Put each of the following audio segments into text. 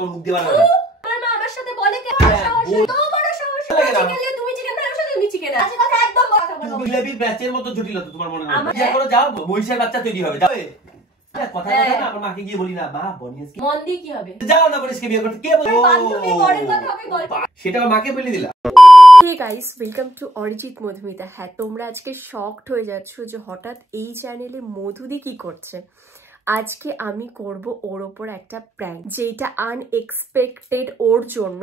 তোমার মুখ দিয়ে বানাবে। আমার মা আমার সাথে বলে কে সাহস তো বড় সাহস চিকেন তুমি চিকেন না আমার সাথে তুমি চিকেন আছে কথা একদম কথা বলো তুমি লেবি ব্যাচের মতো জটিলতা তোমার মনে হয় বিয়ে করো যাও মহিষের বাচ্চা তৈরি হবে যাও কথা কথা না আমার মাকে গিয়ে বলি না মা বনিয়াস কি মন দিয়ে কি হবে যাও না বনিয়াসকে বিয়ে করতে কে বলে বান্ধবী পরের কথা হবে গল্প সেটা আমার মাকে বলে দিলা। Hey guys welcome to Arijit Madhumita. হ্যাঁ তোমরা আজকে শকড হয়ে যাচ্ছ যে হঠাৎ এই চ্যানেলে মধুদি কি করছে। আজকে আমি করব ওর ওপর একটা প্র্যাঙ্ক যেটা আনএক্সপেক্টেড ওর জন্য,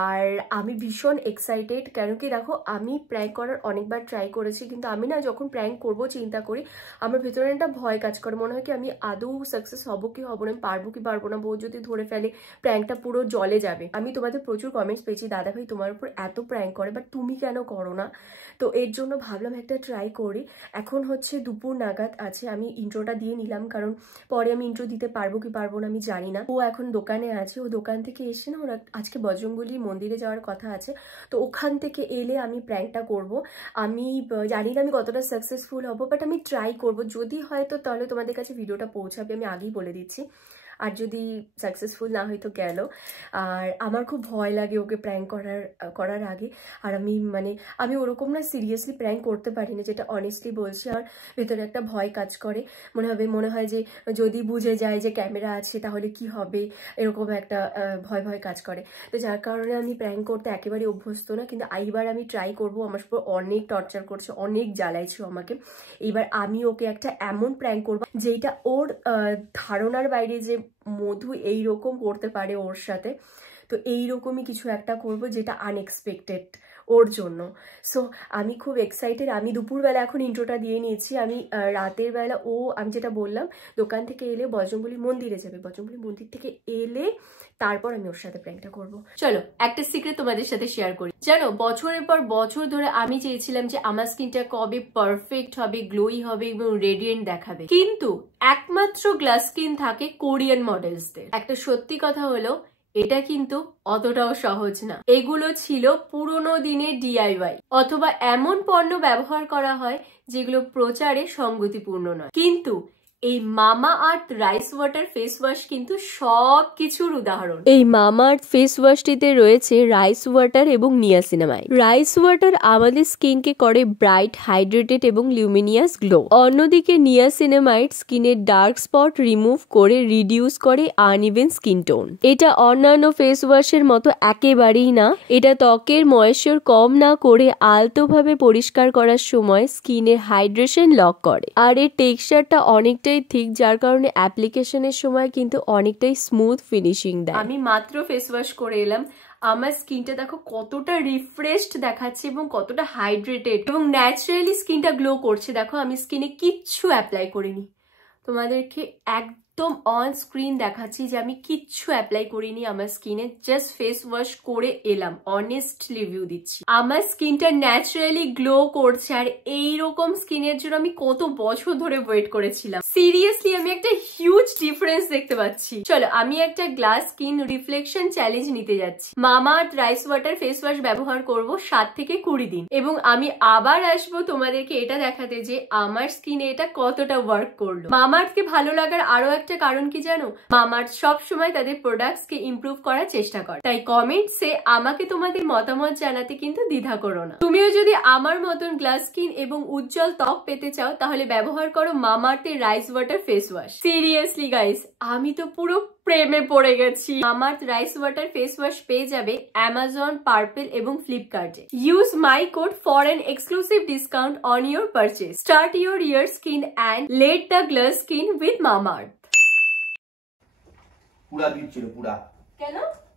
আর আমি ভীষণ এক্সাইটেড। কেন কি দেখো আমি প্র্যাঙ্ক করার অনেকবার ট্রাই করেছি, কিন্তু আমি না যখন প্র্যাঙ্ক করব চিন্তা করি আমার ভেতরে একটা ভয় কাজ করে, মনে হয় কি আমি আদৌ সাকসেস হব কি হব না, আমি পারবো কি পারবো না, বউ যদি ধরে ফেলে প্র্যাঙ্কটা পুরো জলে যাবে। আমি তোমাদের প্রচুর কমেন্টস পেয়েছি দাদা ভাই তোমার উপর এত প্র্যাঙ্ক করে বাট তুমি কেন করো না, তো এর জন্য ভাবলাম একটা ট্রাই করি। এখন হচ্ছে দুপুর নাগাদ আছে, আমি ইন্ট্রোটা দিয়ে নিলাম কারণ পরে আমি ইন্ট্রো দিতে পারবো কি পারবো না আমি জানি না। ও এখন দোকানে আছে, ও দোকান থেকে এসে না ওরা আজকে বজরংবলী মন্দিরে যাওয়ার কথা আছে, তো ওখান থেকে এলে আমি প্র্যাঙ্কটা করব। আমি জানি না আমি কতটা সাকসেসফুল হব বাট আমি ট্রাই করব, যদি হয়তো তাহলে তোমাদের কাছে ভিডিওটা পৌঁছাবে, আমি আগেই বলে দিচ্ছি। আর যদি সাকসেসফুল না হয়তো গেল। আর আমার খুব ভয় লাগে ওকে প্র্যাঙ্ক করার আগে, আর আমি ওরকম না সিরিয়াসলি প্র্যাঙ্ক করতে পারি না, যেটা অনেস্টলি বলছি। আর ভেতরে একটা ভয় কাজ করে, মনে হয় যে যদি বুঝে যায় যে ক্যামেরা আছে তাহলে কি হবে, এরকম একটা ভয় কাজ করে। তো যার কারণে আমি প্র্যাঙ্ক করতে একেবারে অভ্যস্ত না, কিন্তু এইবার আমি ট্রাই করব। আমার উপর অনেক টর্চার করছে, অনেক জ্বালাইছে আমাকে। এইবার আমি ওকে একটা এমন প্র্যাঙ্ক করবো যেটা ওর ধারণার বাইরে, যে মধু এইরকম করতে পারে ওর সাথে। তো এইরকমই কিছু একটা করব যেটা আনএক্সপেক্টেড ওর জন্য। সো আমি খুব এক্সাইটেড। আমি দুপুরবেলা এখন ইন্ট্রোটা দিয়ে নিয়েছি, আমি রাতের বেলা আমি যেটা বললাম দোকান থেকে এলে বজরংবলী মন্দিরে যাবে, বজরংবলী মন্দির থেকে এলে তারপর আমি ওর সাথে প্র্যাঙ্কটা করব। চলো একটা সিক্রেট তোমাদের সাথে শেয়ার করি। জানো বছরের পর বছর ধরে আমি চেয়েছিলাম যে আমার স্কিনটা কবে পারফেক্ট হবে, গ্লোই হবে এবং রেডিয়েন্ট দেখাবে, কিন্তু একমাত্র গ্লাস স্কিন থাকে কোরিয়ান মডেলসদের। একটা সত্যি কথা হলো এটা কিন্তু অতটাও সহজ না। এগুলো ছিল পুরোনো দিনের ডিআইওয়াই, অথবা এমন পণ্য ব্যবহার করা হয় যেগুলো প্রচারে সঙ্গতিপূর্ণ নয়। কিন্তু এই মামা আর্থ রাইস ওয়াটার ফেস ওয়াশ কিন্তু সব কিছুর উদাহরণ। এই মামা আর্থ ফেস ওয়াশটিতে রয়েছে রাইস ওয়াটার এবং নিয়াসিনামাইড। রাইস ওয়াটার আমাদের স্কিনকে করে ব্রাইট, হাইড্রেটেড এবং লিউমিনিয়াস গ্লো। অন্যদিকে নিয়াসিনামাইড স্কিনের ডার্ক স্পট রিমুভ করে রিডিউস করে আনইভেন স্কিন টোন। এটা অন্যান্য ফেস ওয়াশের মতো একেবারেই না, এটা ত্বকের ময়েশ্চার কম না করে আলতোভাবে পরিষ্কার করার সময় স্কিনের হাইড্রেশন লক করে। আর এর টেক্সচারটা অনেকটা ঠিক, যার কারণে অ্যাপ্লিকেশনের সময় কিন্তু অনেকটাই স্মুথ ফিনিশিং দেয়। আমি মাত্র ফেস ওয়াশ করে এলাম, আমার স্কিনটা দেখো কতটা রিফ্রেশড দেখাচ্ছে এবং কতটা হাইড্রেটেড এবং ন্যাচারালি স্কিনটা গ্লো করছে। দেখো আমি স্কিনে কিচ্ছু অ্যাপ্লাই করিনি, তোমাদেরকে একদম অন স্ক্রিন দেখাচ্ছি যে আমি কিচ্ছু অ্যাপ্লাই করিনি আমার স্কিনে, জাস্ট ফেস ওয়াশ করে এলাম। অনেস্ট রিভিউ দিচ্ছি, আমার স্কিনটা ন্যাচারালি গ্লো করছে। আর এইরকম স্কিনের জন্য আমি কত বছর ধরে ওয়েট করেছিলাম। সিরিয়াসলি আমি একটা হিউজ ডিফারেন্স দেখতে পাচ্ছি। চলো আমি একটা গ্লাস স্কিন রিফ্লেকশন চ্যালেঞ্জ নিতে যাচ্ছি। মামা আর্থ রাইস ওয়াটার ফেস ওয়াশ ব্যবহার করব 7 থেকে 20 দিন, এবং আমি আবার আসবো তোমাদেরকে এটা দেখাতে যে আমার স্কিনে এটা কতটা ওয়ার্ক করলো। মামা আর্থকে ভালো লাগার আরো একটা কারণ কি জানো, মামা আর্থ সবসময় তাদের প্রোডাক্টস কে ইমপ্রুভ করার চেষ্টা করে। তাই কমেন্টসে আমাকে তোমাদের মতামত জানাতে কিন্তু দ্বিধা করো না। তুমিও যদি আমার মতন গ্লাস স্কিন এবং উজ্জ্বল ত্বক পেতে চাও তাহলে ব্যবহার করো মামা আর্থের rice water face wash. Seriously guys আমি তো পুরো প্রেমে পড়ে গেছি। Mamaearth rice water face wash পেয়ে যাবে অ্যামাজন, পার্পল এবং ফ্লিপকার্টে। Use my code for an exclusive discount on your purchase. Start your year skin and let the glass skin with Mamaearth. পুরা ভিড় ছিল পুরা। কেন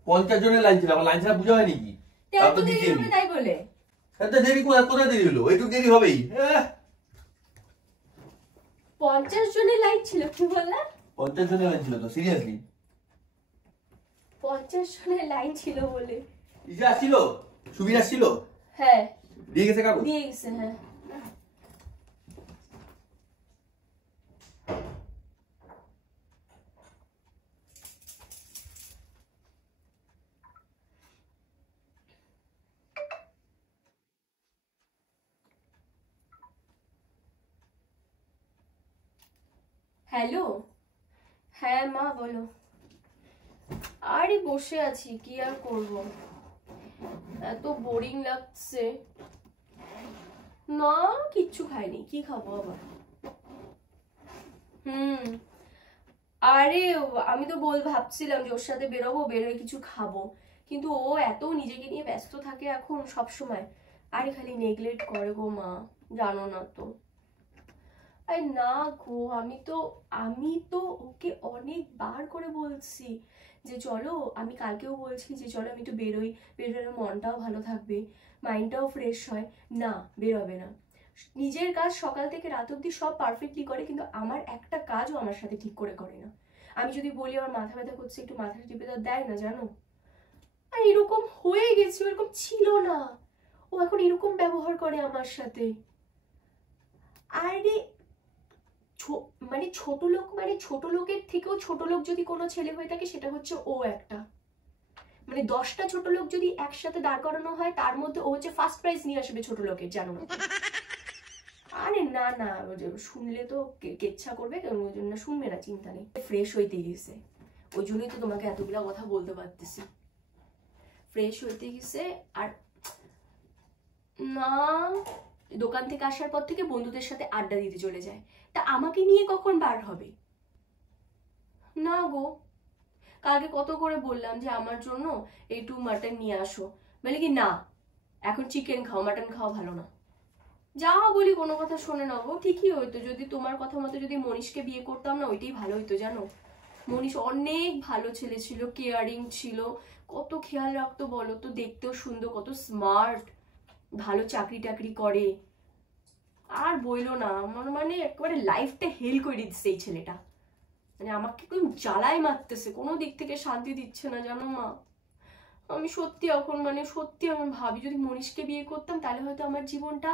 50 জনের লাইন ছিল, আমার লাইন ছাড়া বুঝা হয়নি কি? এত দেরি হবে তাই বলে? এত দেরি কোথায় দেরি হলো? একটু দেরি হবেই। 50 জনের লাইন ছিল কি বললা? 50 জনের লাইন ছিল তো সিরিয়াসলি। 50 জনের লাইন ছিল বলে ইজা ছিল, সুবিধা ছিল। হ্যাঁ দিয়ে গেছে কাগজ, দিয়ে গেছে। হ্যাঁ হ্যালো, হ্যাঁ মা বলো। আরে বসে আছি, কি আর করব, এত বোরিং লাগছে। না কিচ্ছু খাইনি, কি খাবো আবার? আরে আমি তো ভাবছিলাম যে ওর সাথে বেরোবো, বেরোয় কিছু খাবো, কিন্তু ও এত নিজেকে নিয়ে ব্যস্ত থাকে এখন সব সময়, আরে খালি নেগলেক্ট করে গো মা, জানো না তো। আরে না গো, আমি তো ওকে অনেকবার করে বলছি যে চলো, আমি কালকেও বলছি যে চলো আমি একটু বেরোই, বেরোলে মনটাও ভালো থাকবে, মাইন্ডটাও ফ্রেশ হয়। না, বেরোবে না। নিজের কাজ সকাল থেকে রাত অব্দি সব পারফেক্টলি করে, কিন্তু আমার একটা কাজও আমার সাথে ঠিক করে করে না। আমি যদি বলি আমার মাথা ব্যথা করছে, একটু মাথা টিপে দেয় না, জানো। আর এরকম হয়ে গেছে, এরকম ছিল না, ও এখন এরকম ব্যবহার করে আমার সাথে। আরে মানে ছোট লোকের থেকেও ছোট লোক যদি কোনো ছেলে হয়ে থাকে সেটা হচ্ছে ও একটা। মানে 10টা ছোট লোক যদি একসাথে দাঁড় করানো হয় তার মধ্যে ও হচ্ছে ফার্স্ট প্রাইজ নিয়ে আসবে ছোট লোকের, জানো না। আরে না না, শুনলে তো কেচ্ছা করবে, ওই জন্য শুনবে না, চিন্তা নেই। ফ্রেশ হইতে গেছে, ওই জন্যই তো তোমাকে এতগুলা কথা বলতে পারতেছি। ফ্রেশ হইতে গেছে, আর না দোকান থেকে আসার পর থেকে বন্ধুদের সাথে আড্ডা দিতে চলে যায়, তা আমাকে নিয়ে কখন বার হবে? না গো, কালকে কত করে বললাম যে আমার জন্য একটু মাটন নিয়ে আসো, বলে কি না এখন চিকেন খাও, মাটন খাওয়া ভালো না। যা বলি কোনো কথা শোনে না গো। ঠিকই হইতো যদি তোমার কথা মতো যদি মনীষকে বিয়ে করতাম না, ওইটাই ভালো হইতো, জানো। মনীষ অনেক ভালো ছেলে ছিল, কেয়ারিং ছিল, কত খেয়াল রাখতো বলো তো, দেখতেও সুন্দর, কত স্মার্ট, ভালো চাকরি টাকরি করে। আর বইলো না, আমার মানে একেবারে লাইফটা হেল করে দিচ্ছে এই ছেলেটা, মানে আমাকে কেউ জ্বালায় মারতেছে, কোনো দিক থেকে শান্তি দিচ্ছে না, জানো মা। আমি সত্যি এখন মানে সত্যি আমি ভাবি যদি মনীষকে বিয়ে করতাম তাহলে হয়তো আমার জীবনটা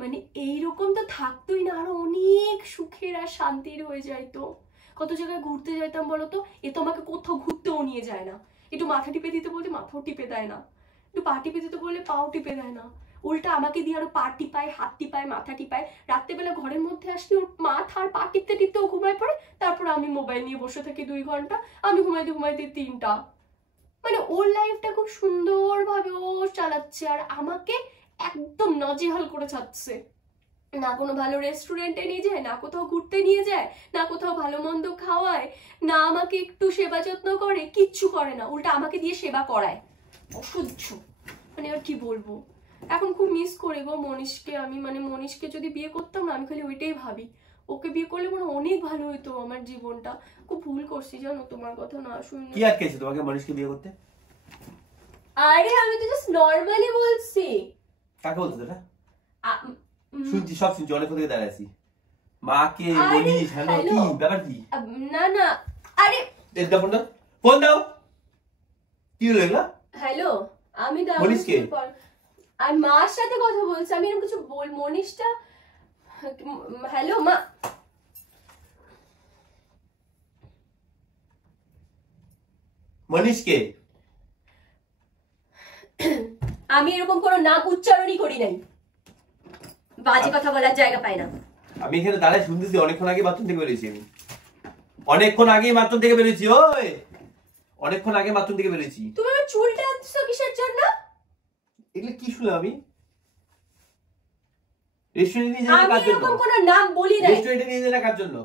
মানে এইরকম তো থাকতোই না, আরো অনেক সুখের আর শান্তির হয়ে যাইতো। কত জায়গায় ঘুরতে যাইতাম বলো তো, এ তো আমাকে কোথাও ঘুরতেও নিয়ে যায় না। একটু মাথা টিপে দিতে বলতে মাথাও টিপে দেয় না, একটু পা টিপে দিতে বললে পাও টিপে দেয় না, উল্টা আমাকে দিয়ে আরো পা টিপায়, হাত টিপায়, মাথা টিপায়। রাত্রেবেলা ঘরের মধ্যে আসলে ওর মাথা আর পা টিপতে টিপতে ও ঘুমায় পড়ে, তারপর আমি মোবাইল নিয়ে বসে থাকি 2 ঘন্টা, আমি ঘুমাইতে ঘুমাইতে 3টা। মানে ওর লাইফটা খুব সুন্দরভাবে ও চালাচ্ছে, আর আমাকে একদম নজেহাল করে ছাড়ছে। না কোনো ভালো রেস্টুরেন্টে নিয়ে যায়, না কোথাও ঘুরতে নিয়ে যায়, না কোথাও ভালো মন্দ খাওয়ায়, না আমাকে একটু সেবা যত্ন করে, কিচ্ছু করে না, উল্টা আমাকে দিয়ে সেবা করায়। অসহ্য, মানে আর কি বলবো। এখন খুব মিস করি গো মনীষকে আমি, মানে মনীষকে যদি বিয়ে করতাম না, আমি খালি ওইটাই ভাবি, ওকে বিয়ে করলে মনে অনেক ভালো হইতো আমার জীবনটা। খুব ভুল করছি জানো, তোমার কথা না শুনে। কি আটকেছে তোমাকে মনীষকে বিয়ে করতে? আরে আমি তো জাস্ট নরমালি বলছি। কাকে বলছো এটা? শুনছি, সব শুনছি, অনেক থেকে দাঁড়ায় আছি। মাকে মনীষ, হ্যালো, কি ব্যাপার কি? না না, আরে ফোন দাও, ফোন দাও। কি হলো এগুলা? হ্যালো, আমি মনীষকে আর মার সাথে কথা বলছি, আমি এরকম কিছু বল। মনীষটা, হ্যালো মা, মনীষকে আমি এরকম কোনো নাম উচ্চারণই করি নাই, বাজে কথা বলার জায়গা পাই না। আমি এখানে দাঁড়ায় শুনতেছি, অনেকক্ষণ আগে বাথরুম থেকে বেরিয়েছি আমি, অনেকক্ষণ আগে বাথরুম থেকে বেরিয়েছি। ওই অনেকক্ষণ আগে বাথরুম থেকে বেরিয়েছি। তুমি আমার চুলটা আনছো কিসের জন্য? এগুলো কি শুনলাম আমি? রেস্টুরেন্টে নিয়ে যাওয়ার কাজ জন্য? আমি এরকম কোনো নাম বলি নাই। রেস্টুরেন্টে নিয়ে যাওয়ার কাজ জন্য?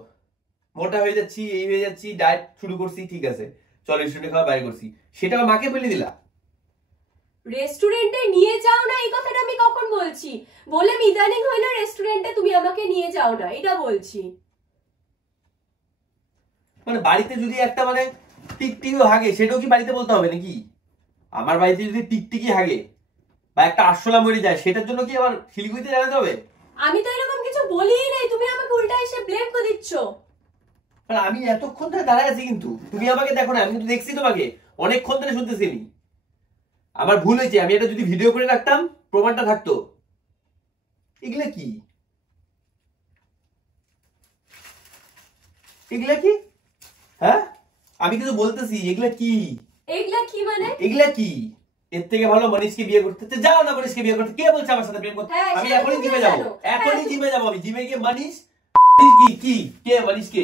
মোটা হয়ে যাচ্ছি, এই হয়ে যাচ্ছি, ডায়েট শুরু করছি, ঠিক আছে, চল রেস্টুরেন্টে খাওয়া বাইরে করছি, সেটা আমার মাকে বলে দিলা? রেস্টুরেন্টে নিয়ে যাও না এই কথাটা আমি কখন বলছি? বললাম ইদানিং হইলো রেস্টুরেন্টে তুমি আমাকে নিয়ে যাও না, এটা বলছি। মানে বাড়িতে যদি একটা মানে টিকটিকি হাগে, সেটাও কি বাড়িতে বলতে হবে নাকি? আমার বাড়িতে যদি টিকটিকি হাগে বা একটা আরশোলা মরে যায়, সেটার জন্য কি আবার শিলিগুড়িতে জানাতে হবে? আমি তো এরকম কিছু বলিই নাই, তুমি আমাকে উল্টা এসে ব্লেম করে দিচ্ছ। মানে আমি এতক্ষণ ধরে দাঁড়ায় আছি, কিন্তু তুমি আমাকে দেখো না, আমি কিন্তু দেখছি তোমাকে অনেকক্ষণ ধরে শুনতেছি আমি। আমার ভুল হয়েছে, আমি এটা যদি ভিডিও করে রাখতাম প্রমাণটা থাকতো। এগুলা কি? এগুলা কি? হ্যাঁ, আমি কিন্তু বলতেছি এগুলা কি? এগুলা কি মানে? এগুলা কি? এর থেকে ভালো মনীষকে বিয়ে করতে যাও না। মনীষকে বিয়ে করতে কে বলছে আমার সাথে প্রেম করতে? আমি এখনই জিমে যাবো, এখনই জিমে যাবো। আমি জিমে গিয়ে মনীষ কি কি কে মনীষকে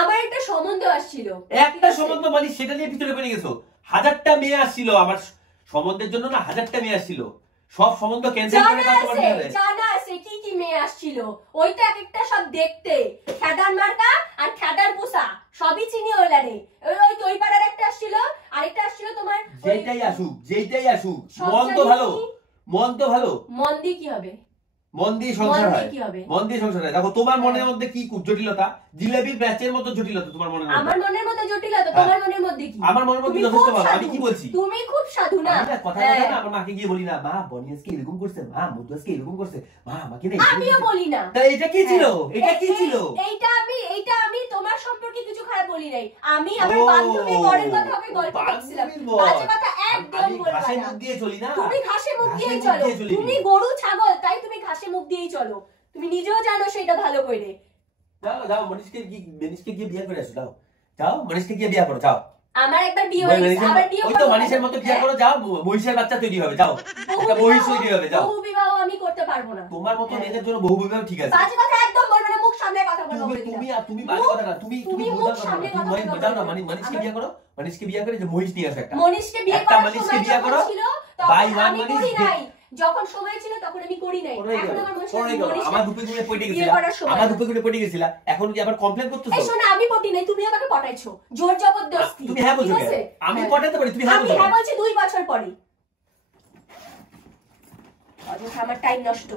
আমার একটা সম্বন্ধ আসছিল, একটা সম্বন্ধ মানে সেটা নিয়ে ভিতরে পড়ে গেছো। 1000টা মেয়ে আসছিল আমার সম্বন্ধের জন্য, না 1000টা মেয়ে আসছিল, সব সম্বন্ধ ক্যান্সেল করে দাও তোমার বিয়ে। জানা আছে কি কি মেয়ে আসছিল, ওইটা একটা সব দেখতে খেদার মার্কা আর খেদার পোষা সবই চিনি ওলারে। ওই তো ওই পাড়ার একটা আসছিল, আরেকটা আসছিল তোমার। যেটাই আসুক মন তো ভালো, মন তো ভালো। মন দিয়ে কি হবে? মন দিয়ে সংসার হয়, মন দিয়ে সংসার হয়। দেখো তোমার মনের মধ্যে কি জটিলতা, জিলাপির ব্যাচের মতো জটিলতা তোমার মনের মধ্যে। আমার মনের মধ্যে জটিলতা, তোমার মনের মধ্যে কি? আমার মনের মধ্যে যথেষ্ট ভালো। আমি কি বলছি, তুমি খুব সাধু না। কথা না আমার মাকে গিয়ে বলি না, মা বনি আজকে এরকম করছে, মা মধু আজকে এরকম করছে, মা আমাকে না। আমিও বলি না। তা এটা কি ছিল, এটা কি ছিল? এইটা আমি তোমার সম্পর্কে কিছু খারাপ বলি নাই। আমি আমার বান্ধবী বরের কথা ওকে গল্প করছিলাম। বাজে কথা একদম বলবা না। ঘাসে মুখ দিয়ে চলি না। তুমি ঘাসে মুখ দিয়েই চলো। তুমি গরু ছাগল, তাই তুমি ঘাসে মুখ দিয়েই চলো। তুমি নিজেও জানো সেটা ভালো করে। যাও মনীষকে গিয়ে বিয়ে করে আসো। যাও মনীষকে গিয়ে বিয়ে করো, যাও। আমার একবার বিয়ে হয়েছে, আবার বিয়ে ওই তো মনীষের মতো বিয়ে করো, যাও। মহিষের বাচ্চা তৈরি হবে, যাও। একটা মহিষ তৈরি হবে, যাও। বহু বিবাহ আমি করতে পারবো না। তোমার মতো মেয়েদের জন্য বহু বিবাহ ঠিক আছে। বাজে কথা একদম বলবে না, মুখ সামনে কথা বলবে। তুমি বাজে কথা না, তুমি মুখ সামনে কথা বলবে। তুমি যাও না, মনীষকে বিয়ে করো, মনীষকে বিয়ে করে যে মহিষ নিয়ে আসো একটা। মনীষকে বিয়ে করো ছিল, বাই ওয়ান মনীষ নাই। যখন সময় ছিল তখন আমি করি নাই। এখন আমার মনীষ আমার দুপে গুণে পড়ে গেছিল, আমার দুপে গুণে পড়ে গেছিল। এখন কি আবার কমপ্লেইন করতেছো? এই শোনো, আমি পটি নাই, তুমি আমাকে পটাইছো জোর জবরদস্তি। তুমি হ্যাঁ বলছো কেন? আমি পটাতে পারি, তুমি হ্যাঁ বলছো। আমি হ্যাঁ বলছি 2 বছর পরে। অযথা আমার টাইম নষ্ট।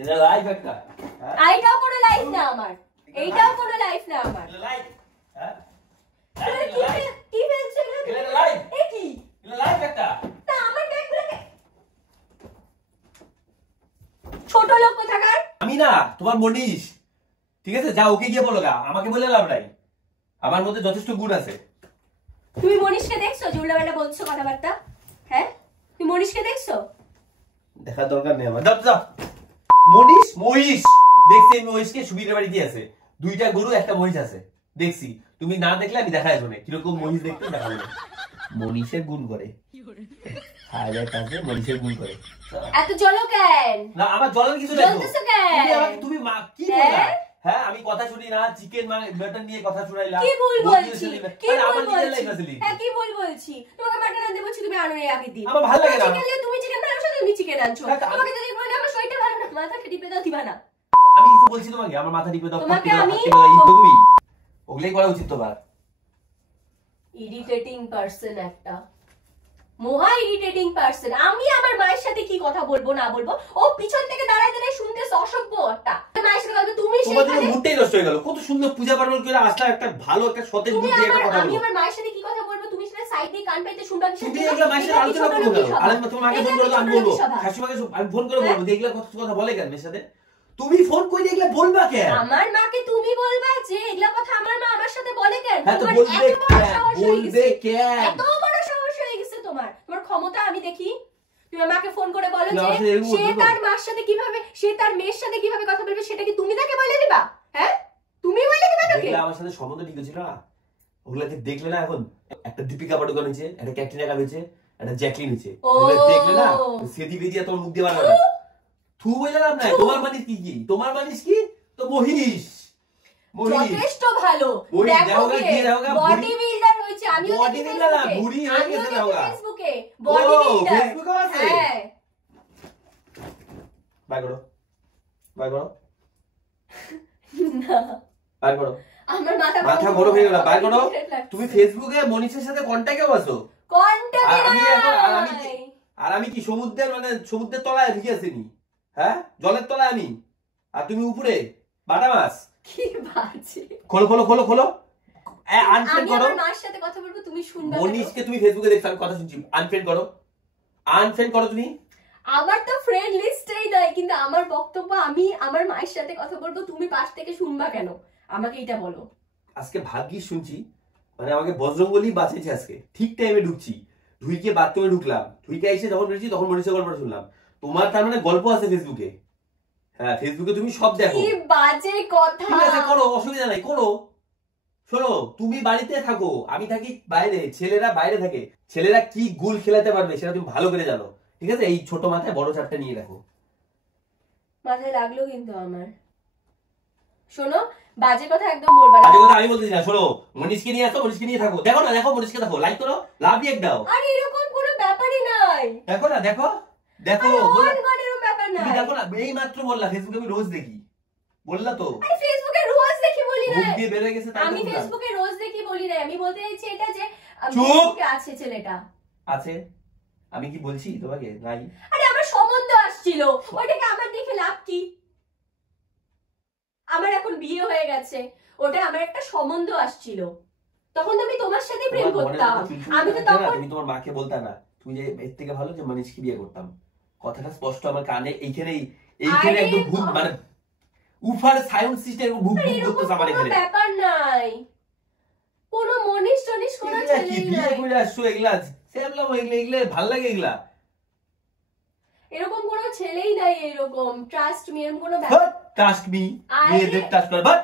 এটা লাইভ একটা, এইটাও কোনো লাইফ না আমার, এইটাও কোনো লাইফ না আমার। লাইভ, হ্যাঁ কি বলছো? এটা লাইভ, এ কি এটা লাইভ একটা। তা আমার ব্যাগগুলোকে ছোট লোক কোথাকার। আমি না তোমার মনীষ, ঠিক আছে? যাও ওকে গিয়ে বলো গা, আমাকে বলে লাভ নাই। আমার মধ্যে যথেষ্ট গুণ আছে। তুমি মনীষকে দেখছো যে উল্টাপাল্টা বলছো কথাবার্তা? হ্যাঁ, তুমি মনীষকে দেখছো? দেখার দরকার নেই আমার, যাও। মহিষ দেখছি আমি, মহিষকে সুবীরের বাড়ি দিয়ে আছে, 2টা গরু একটা মহিষ আছে দেখছি। তুমি না দেখলে আমি দেখাই যাবো না কিরকম মহিষ দেখতে, দেখাবো না। মনীষের গুণ করে, মনীষের গুণ করে। এত জলো কেন? না আমার জলের কিছু নাই। তুমি কি বললা? হ্যাঁ আমি কথা শুনি না, চিকেন মাটন নিয়ে কথা শুনাইলা। কি ভুল বলছি? আমার নিজের লাইফ আছে। হ্যাঁ কি ভুল বলছি? তোমাকে মাটন আনতে বলছি, তুমি আনো এই আগের দিন। আমার ভালো লাগে না। তুমি চিকেন আনছো, তুমি চিকেন আনছো। তোমাকে যদি বলি আমার শরীরটা ভালো না, মাথাটা টিপে দাও, দিবা না। আমি কিছু বলছি তোমাকে? আমার মাথা টিপে দাও, তোমাকে আমি তুমি ওগুলাই করা উচিত তোমার। ইরিটেটিং পারসন একটা, মহা ইরিটেটিং পারসন। আমি আমার মায়ের সাথে কি কথা বলবো না বলবো, ও পিছন থেকে দাঁড়ায় দাঁড়ায় শুনতে অসভ্য একটা। মায়ের সাথে কথা তুমি তোমাদের মুডটাই নষ্ট হয়ে গেল। কত সুন্দর পূজা পার্বণ করে আসলে একটা ভালো একটা সতেজ মুড দিয়ে একটা কথা বলো। আমি আমার মায়ের সাথে কি কথা বলবো, তুমি সেটা সাইড দিয়ে কান পাইতে শুনবা। তুমি এগুলা মায়ের সাথে আলোচনা করো কেন? আরে তোমার মাকে ফোন করে আমি বলবো, শাশুড়িমাকে আমি ফোন করে বলবো যে এগুলা কথা বলে কেন মেয়ের সাথে? তুমি ফোন করে এগুলা বলবা কেন? আমার মাকে তুমি বলবা যে এগুলা কথা আমার মা আমার সাথে বলে কেন? হ্যাঁ তো বলবে কেন? এত বড় সাহস হয়ে গেছে তোমার, তোমার ক্ষমতা আমি দেখি। তুমি আমাকে ফোন করে বলো যে সে তার মার সাথে কিভাবে, সে তার মেয়ের সাথে কিভাবে কথা বলবে, সেটা কি তুমি তাকে বলে দিবা? হ্যাঁ তুমি বলে দিবা তাকে? এগুলা আমার সাথে সম্বন্ধ ঠিক ছিল না, ওগুলাকে দেখলে না এখন একটা দীপিকা পাডুকোন হয়েছে, একটা ক্যাটরিনা কাইফ হয়েছে, একটা জ্যাকলিন হয়েছে, ওগুলা দেখলে না সেদি বেদিয়া তোমার মুখ দিয়ে বার হবে। থু বলে লাভ নাই। তোমার মানিস কি? তোমার মানিস কি? তো মহিষ যথেষ্ট ভালো। দেখো বডি বিল্ডার হইছে, আমিও বডি বিল্ডার না, বুড়ি হয়ে গেছে দাওগা ফেসবুকে বডি বিল্ডার। ফেসবুকে আছে? হ্যাঁ বাই করো না বাই করো। আমার মাথা গরম হয়ে গেল, বাই করো। তুমি ফেসবুকে মনীষের সাথে কন্টাক্টে আছো? আর আমি কি সমুদ্রের তলায় ঢুকে আছিনি? হ্যাঁ জলের তলায় আমি, আর তুমি উপরে বাটা মাছ। কি বাজে। খোলো আনফ্রেন্ড করো। আমার মার সাথে কথা বলবো, তুমি শুনবে। মনীষকে তুমি ফেসবুকে দেখছো, আমি কথা শুনছি। আনফ্রেন্ড করো তুমি। আমার তো ফ্রেন্ড লিস্টেই নাই, কিন্তু আমার বক্তব্য আমি আমার মায়ের সাথে কথা বলবো, তুমি পাশ থেকে শুনবা কেন? আমাকে এটা বলো। আজকে ভাগ্যিস শুনছি, মানে আমাকে বজরঙ্গলি বাঁচিয়েছে আজকে। ঠিক টাইমে ঢুকছি, ধুইকে বাথরুমে ঢুকলাম, ধুইকে এসে যখন বেরিয়েছি তখন মনীষের গল্পটা শুনলাম। তোমার তার মানে গল্প আছে ফেসবুকে? হ্যাঁ ফেসবুকে তুমি সব দেখো। কি বাজে কথা। ঠিক আছে করো, অসুবিধা নাই, করো। শোনো তুমি বাড়িতে থাকো, আমি থাকি বাইরে, ছেলেরা বাইরে থাকে। ছেলেরা কি গুল খেলাতে পারবে সেটা তুমি ভালো করে জানো, ঠিক আছে? এই ছোট মাথায় বড় চাপটা নিয়ে রাখো। মাথায় লাগলো কিন্তু আমার। শোনো, বাজে কথা একদম বলবা না। বাজে কথা আমি বলতেছি না, শোনো, মনীষকে নিয়ে আসো, মনীষকে নিয়ে থাকো। দেখো না, দেখো মনীষকে দেখো, লাইক করো, লাভ রিয়েক দাও। আরে এরকম কোনো ব্যাপারই নাই। দেখো না, দেখো দেখো, এরকম ব্যাপার নাই। তুমি দেখো না, এই মাত্র বললা ফেসবুকে আমি রোজ দেখি, বললা তো। আরে ফেসবুকে রোজ দেখি বলি না, মুখ দিয়ে বের হয়ে গেছে তাই আমি বললাম। ফেসবুকে রোজ দেখি বলি না, আমি বলতে চাইছি এটা যে চুপ! ফেসবুকে আছে ছেলেটা। আছে, আমি কি বলছি তোমাকে নাই? আরে আমার সম্বন্ধ আসছিল, ওটাকে আমার দেখে লাভ কি? আমার এখন বিয়ে হয়ে গেছে, ওটা আমার একটা সম্বন্ধ আসছিল, তখন তো আমি তোমার সাথে প্রেম করতাম। আমি তো তখন, তুমি তোমার মাকে বলতা না, তুমি যে এর থেকে ভালো যে মনীষকে বিয়ে করতাম। কথাটা স্পষ্ট আমার কানে এইখানেই একদম ভূত, মানে উফার সাউন্ড সিস্টেম ভূত ভূত করতেছে আমার এখানে। ব্যাপার নাই, কোনো মনীষ টনীষ কোনো ছেলেই বিয়ে নাই। করে আসছো এগুলা সেমলাম, এগুলা ভাল লাগে এগুলা? এরকম কোনো ছেলেই নাই, এরকম ট্রাস্ট মি, এরকম কোনো ব্যাপার। ট্রাস্ট মি, মেয়েদের ট্রাস্ট করে বাট।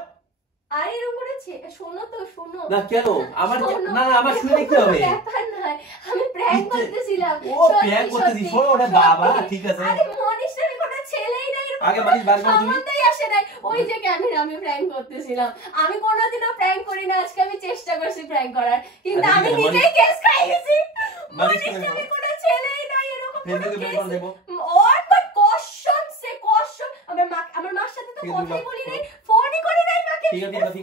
আর এরকম কোনো শোনো তো, শোনো না কেন আমার, না আমার শুনে কি হবে? ব্যাপার নাই, আমি প্র্যাঙ্ক করতেছিলাম। ও প্র্যাঙ্ক করতেছি, শোনো ওটা বাবা, ঠিক আছে। আরে মনীষ নামে কোনো ছেলেই নাই, এরকম আগে মনীষ বার করো তুমি। সম্বন্ধই আসে নাই। ওই যে ক্যামেরা, আমি প্র্যাঙ্ক করতেছিলাম। আমি কোনোদিনও প্র্যাঙ্ক করি না, আজকে আমি চেষ্টা করছি প্র্যাঙ্ক করার, কিন্তু আমি নিজেই কেস খাই গেছি। মনীষ নামে কোনো ছেলেই নাই, এরকম কোনো কেস। ওর কসম সে কসম, আমার মার সাথে তো কথাই বলি নাই, ফোনই করি নাই মাকে।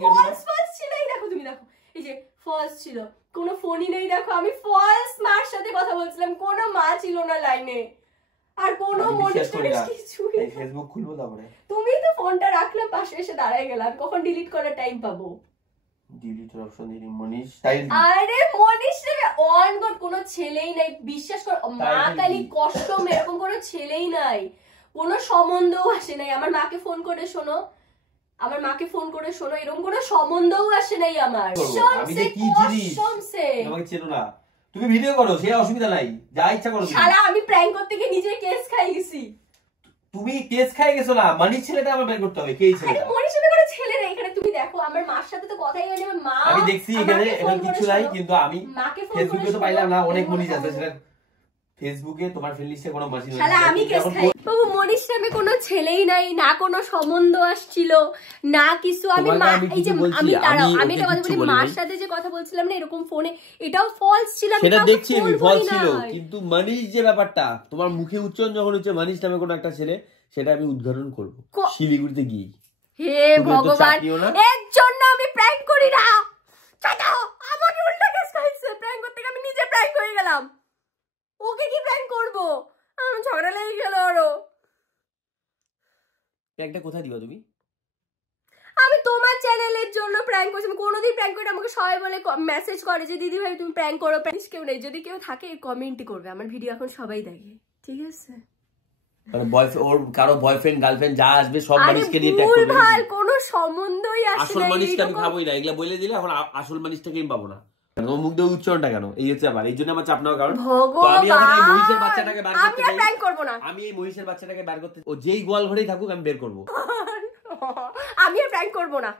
ফলস ফলস ছিল, এই দেখো, তুমি দেখো, এই যে ফলস ছিল, কোনো ফোনই নেই। দেখো আমি ফলস মার সাথে কথা বলছিলাম, কোনো মা ছিল না লাইনে, আর কোনো মনীষ কিছুই। ফেসবুক খুলবো তারপরে। তুমি তো ফোনটা রাখলাম পাশে, এসে দাঁড়ায় গেলাম, কখন ডিলিট করার টাইম পাবো? ডিলিটের অপশন দিই মনীষ তাই। আরে মনীষ রে অন গড, কোনো ছেলেই নাই, বিশ্বাস কর মা কালী কসম, এরকম কোনো ছেলেই নাই, কোনো সম্বন্ধও আসে নাই। আমার মাকে ফোন করে শোনো, আমার মাকে ফোন করে শোনো, এরকম কোনো সম্বন্ধও আসে নাই আমার। আমি যে কি জিনিস তোমাকে চেনো না, তুমি ভিডিও করো, সে অসুবিধা নাই, যা ইচ্ছা করো। শালা আমি প্র্যাঙ্ক করতে গিয়ে নিজে কেস খাই গেছি। তুমি কেস খাই গেছো না, মনীষ ছেলেটা আমার বের করতে হবে, কে এই ছেলেটা? আরে মনীষ নামে কোনো ছেলে নেই এখানে, তুমি দেখো আমার মার সাথে তো কথাই হয়নি। আমার মা, আমি দেখছি এখানে এখন কিছু নাই, কিন্তু আমি ফেসবুকে তো পাইলাম না, অনেক মনীষ আছে সেটা ফেসবুকে তোমার ফ্রেন্ড লিস্টে কোনো মনীষ নেই। শালা আমি কেস খাই। ও মনীষ নামে কোনো ছেলেই নাই, না কোনো সম্বন্ধ আসছিল না কিছু। আমি মা, এই যে আমি দাঁড়াও, আমি এটা কথা বলি, মার সাথে যে কথা বলছিলাম না এরকম ফোনে, এটাও ফলস ছিল, সেটা দেখছি আমি ফলস ছিল, কিন্তু মনীষ যে ব্যাপারটা তোমার মুখে উচ্চারণ যখন হচ্ছে মনীষ নামে কোনো একটা ছেলে, সেটা আমি উদ্ঘাটন করব শিলিগুড়িতে গিয়ে। হে ভগবান, এর জন্য আমি প্র্যাঙ্ক করি না। চাচা আমাকে উল্টা কেস খাইছে, প্র্যাঙ্ক করতে গিয়ে আমি নিজে প্র্যাঙ্ক হয়ে গেলাম। ওকে কি প্র্যাঙ্ক করব? আমার ঝগড়া লেগে গেল আরো। প্র্যাঙ্কটা কোথায় দিবা তুমি? আমি তোমার চ্যানেলের জন্য প্র্যাঙ্ক করছি। আমি কোনোদিন প্র্যাঙ্ক করি, আমাকে সবাই বলে, মেসেজ করে যে দিদি ভাই তুমি প্র্যাঙ্ক করো। প্র্যাঙ্ক কেউ নেই, যদি কেউ থাকে কমেন্টই করবে। আমার ভিডিও এখন সবাই দেখে, ঠিক আছে? মানে ওর কারো বয়ফ্রেন্ড গার্লফ্রেন্ড যা আসবে সব মনীষকে দিয়ে ট্যাগ করবে। ভুলভাল কোনো সম্বন্ধই আসে না। আসল মনীষটা আমি খাবোই না, এগুলা বলে দিলে এখন আসল মনীষটাকে আমি পাবো না। ও মুখ দিয়ে উচ্চারণটা কেন এই হচ্ছে আবার, এই জন্য আমার চাপ নেওয়ার কারণ। আমি এই মহিষের বাচ্চাটাকে বার করতে চাই, প্র্যাঙ্ক করব না। আমি এই মহিষের বাচ্চাটাকে বার করতে, ও যেই গোয়াল ঘরেই থাকুক আমি বের করবো। আমি আর প্র্যাঙ্ক করব না।